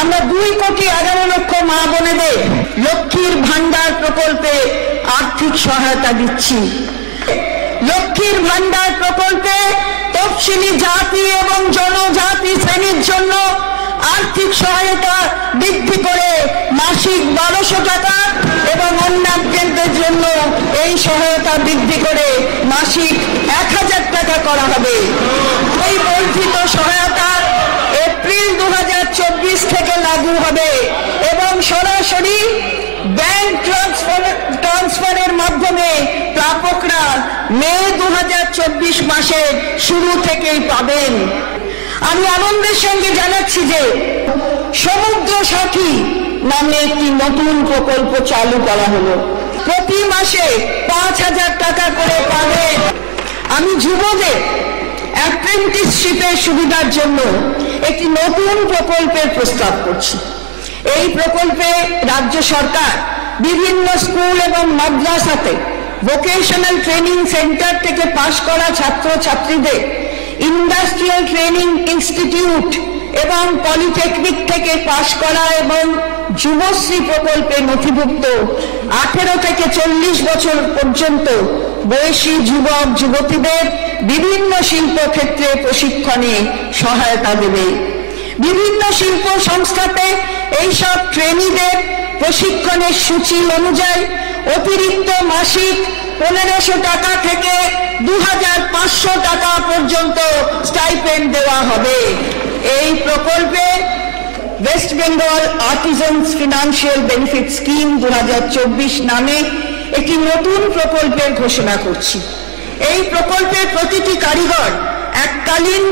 আমরা 2,11,00,000 মা বোনেদের লক্ষ্মীর ভান্ডার প্রকল্পে আর্থিক সহায়তা দিচ্ছি। লক্ষ্মীর ভান্ডার প্রকল্পে তফসিলি জাতি এবং জনজাতি শ্রেণীর জন্য আর্থিক সহায়তা বৃদ্ধি করে মাসিক 1200 টাকা এবং অন্যান্যদের জন্য এই সহায়তা বৃদ্ধি করে মাসিক 1000 টাকা করা হবে। এই বর্ধিত সহায়তা এপ্রিল 2024 থেকে লাগু হবে এবং সরাসরি ব্যাংক ট্রান্সফারের মাধ্যমে প্রাপকরা মে 2024 মাসের শুরু থেকেই পাবেন। আমি আনন্দের সঙ্গে জানাচ্ছি যে সমুদ্র সাথী নামে একটি নতুন প্রকল্প চালু করা হলো। প্রতি মাসে 5,000 টাকা করে পাবেন। আমি যুবদের অ্যাপ্রেন্টিসশিপের সুবিধার জন্য একটি নতুন প্রকল্পের প্রস্তাব করছি। এই প্রকল্পে রাজ্য সরকার বিভিন্ন স্কুল এবং মাদ্রাসাতে ভোকেশনাল ট্রেনিং সেন্টার থেকে পাশ করা ছাত্রছাত্রীদের ইন্ডাস্ট্রিয়াল ট্রেনিং ইনস্টিটিউট এবং পলিটেকনিক থেকে পাশ করা এবং যুবশ্রী প্রকল্পে নথিভুক্ত 18 থেকে 40 বছর পর্যন্ত বয়সী যুবক যুবতীদের বিভিন্ন শিল্পক্ষেত্রে প্রশিক্ষণে সহায়তা দেবে। বিভিন্ন শিল্প সংস্থাতে এইসব ট্রেনিদের প্রশিক্ষণের সূচি অনুযায়ী অতিরিক্ত মাসিক 1500 টাকা থেকে 2500 টাকা পর্যন্ত স্টাইপেন্ড দেওয়া হবে। এই প্রকল্পে West Bengal artisans financial benefit scheme 2024 নামে একটি নতুন প্রকল্পের ঘোষণা করছি। এই প্রকল্পের প্রতিটি কারিগর এককালীন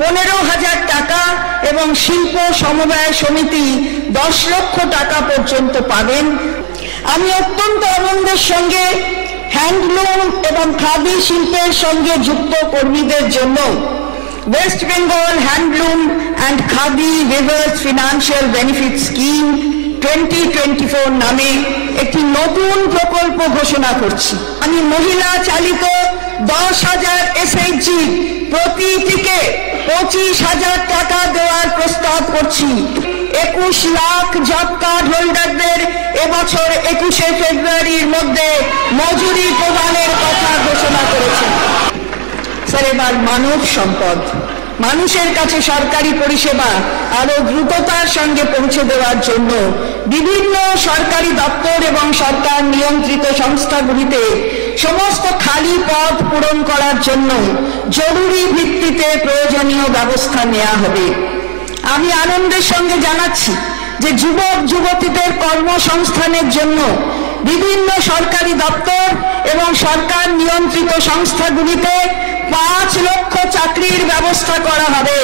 15,000 টাকা এবং শিল্প সমবায় সমিতি 10 লক্ষ টাকা পর্যন্ত পাবেন। আমি অত্যন্ত আনন্দের সঙ্গে হ্যান্ডলুম এবং খাদি শিল্পের সঙ্গে যুক্ত কর্মীদের জন্য West Bengal handloom and khadi weavers financial benefit scheme 2024 নামে একটি নতুন প্রকল্প ঘোষণা করছি। আমি মহিলা চালিত 10,000 এসএইচজি প্রতিটিকে 25,000 টাকা দেওয়ার প্রস্তাব করছি। 21 লাখ জব কার্ড হোল্ডারদের এবছর 21শে ফেব্রুয়ারির মধ্যে মজুরি প্রদানের কথা ঘোষণা করেছে। স্যার, এবার মানব সম্পদ, মানুষের কাছে সরকারি পরিষেবা আরো দ্রুততার সঙ্গে পৌঁছে দেওয়ার জন্য বিভিন্ন সরকারি দপ্তর এবং সরকার নিয়ন্ত্রিত সংস্থাগুলিতে সমস্ত খালি পদ পূরণ করার জন্য জরুরি ভিত্তিতে প্রয়োজনীয় ব্যবস্থা নেওয়া হবে। আমি আনন্দের সঙ্গে জানাচ্ছি যে যুবক যুবতীদের কর্মসংস্থানের জন্য বিভিন্ন সরকারি দপ্তর এবং সরকার নিয়ন্ত্রিত সংস্থাগুলিতে 5 লক্ষ চাকরির ব্যবস্থা করা হবে।